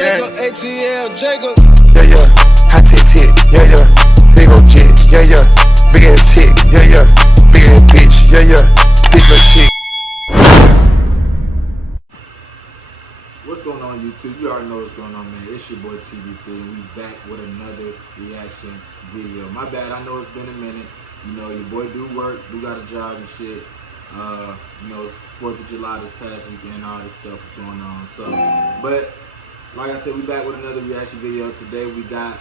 Jacob, ATL, Jacob. Yeah, yeah. High tick tick, yeah, yeah. Big ol' jet, yeah, yeah. Big ass chick, yeah, yeah. Big ass bitch, yeah, yeah. Big ol' chick. What's going on, YouTube? You already know what's going on, man. It's your boy TV3, and we back with another reaction video. My bad, I know it's been a minute. You know, your boy do work, do got a job and shit. You know, it's 4th of July this past weekend, all this stuff is going on. So, but like I said, we back with another reaction video. Today we got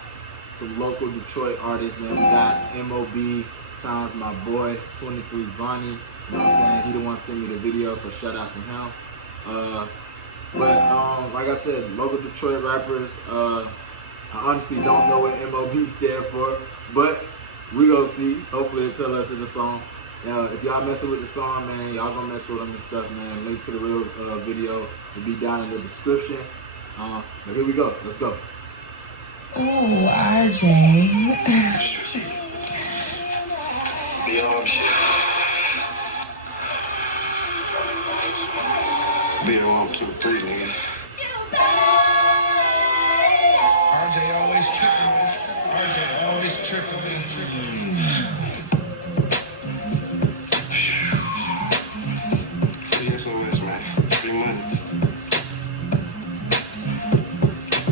some local Detroit artists, man. We got M.O.B. times my boy 23 Vonni. You know what I'm saying? He the one sent me the video, so shout out to him. But like I said, local Detroit rappers. I honestly don't know what M.O.B. stand for, but we gonna see. Hopefully it'll tell us in the song. If y'all messing with the song, man, y'all gonna mess with them and stuff, man. Link to the real video will be down in the description. But here we go. Let's go. Oh, RJ. B.O.M. shit. B.O.M 2-3, nigga. RJ always tripping. RJ always tripping. SOS, man. Free money.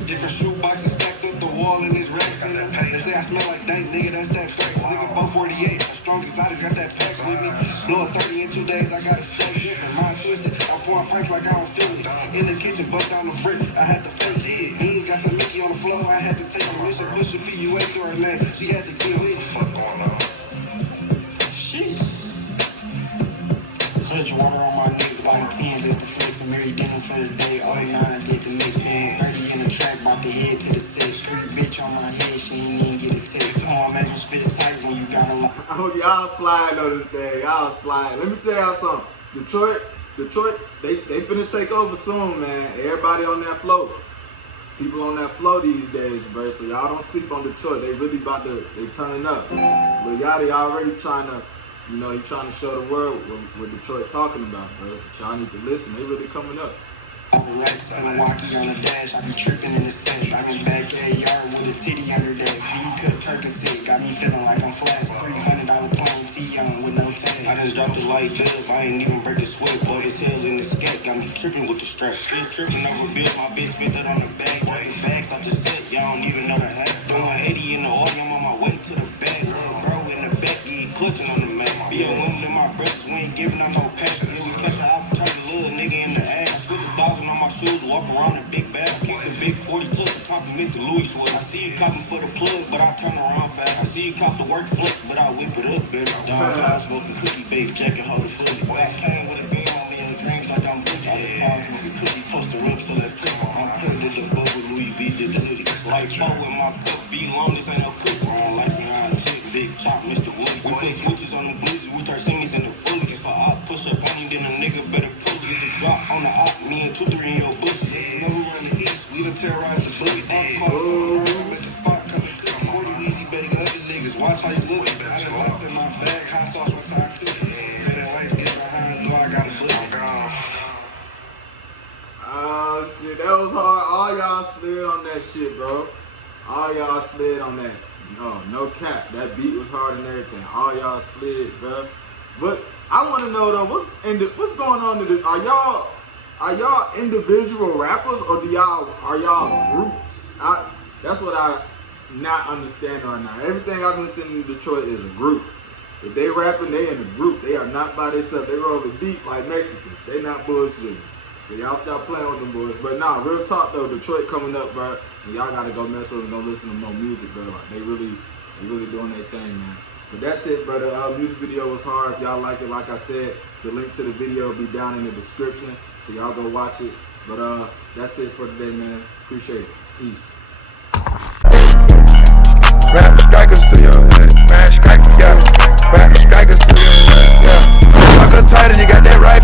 Different shoe boxes stacked up the wall in this rack center. They say I smell like dank, nigga, that's that threats. Nigga, 448, the strongest artist got that pack with me. Blow a 30 in 2 days, I gotta stay different. Mind twisted, I'm pouring Franks like I don't feel it. In the kitchen, bust down the brick, I had to fake it. Beans got some Mickey on the floor, I had to take a mission. Push a PUA through her name, she had to get with it. What's going on? Shit. Clutch water on my neck, like 10 just to flex. I'm married dinner for the day. All 9 I did the mix, man. 30 in the track, about to head to the set. Free bitch on my head, she ain't even get a text. Oh, man, just feel tight when you got a lot. I hope y'all slide on this thing. Y'all slide. Let me tell y'all something. Detroit, they finna take over soon, man. Everybody on that flow. People on that flow these days, bro. So y'all don't sleep on Detroit. They really they turning up. But y'all, they already trying to, you know, he trying to show the world what Detroit talking about, bro. But y'all need to listen. They really coming up. Racks, Milwaukee on the dash, I be tripping in the state. I'm in backyard with a titty under that. B-cut Percocet, got me feeling like I'm flash. $300 plain T on with no tag. I done dropped the light bill, I ain't even break a sweat. Boy, this hell in the scat, got me tripping with the strap. Bitch tripping over bills, my bitch spit that on the bag. Working bags off the set, y'all don't even know the hack. Doing 80 in the oil, I'm on my way to the bag. Little bro in the back, he clutching on the Mac. B.O.M to my brothers, we ain't giving up no pass. Yeah, we catch a out, turn a little nigga in the ass. Split 1,000 on my shoes, walk around in big bags. Kick the big 40 tuck to compliment the Louis swag. I see you copping for the plug, but I turn around fast. I see you cop the work flip, but I whip it up better. Downtown smoking cookie, baby, jacket, hold it fully. Back came with a beam on me in dreams like I'm boogie. Out of clouds smoking cookie, poster up so that pussy. I'm clear to the bubble, Louis V did the hoodie. Like Mo in my cup, V long, this ain't no cookie. I don't like me how I tick, big chop, Mr. Woody. We put switches on the blizzard, we turn semis into fully. If I push up on you, then a nigga better pull. Get the drop on the op, me and 2-3 in your bushes. You know we run the east, we done terrorized the booty. I'm calling for the birds, I'm at the spot coming cooking. 40 easy, better other niggas, watch how you looking. I done locked in my bag, hot sauce, what's how I cook it. Red and lights get behind, though I got a book. Oh shit, that was hard. All y'all slid on that shit, bro. All y'all slid on that. No cap. That beat was hard and everything. All y'all slid, bro. But I want to know though, what's going on? Are y'all individual rappers or are y'all groups? That's what I not understand right now. Everything I've been seeing in Detroit is a group. If they rapping, they in a group. They are not by themselves. They rolling deep like Mexicans. They not bullshitting. So y'all stop playing with them boys. But nah, real talk though, Detroit coming up, bro. And y'all gotta go mess with them, go listen to more music, bro. Like they really doing their thing, man. But that's it, bro. The music video was hard. If y'all like it, like I said, the link to the video will be down in the description. So y'all go watch it. But that's it for today, man. Appreciate it. Peace. Rap strikers to your head. Rap strikers, yeah. Rap strikers to your head, yeah. Fuck her tighter, you got that right.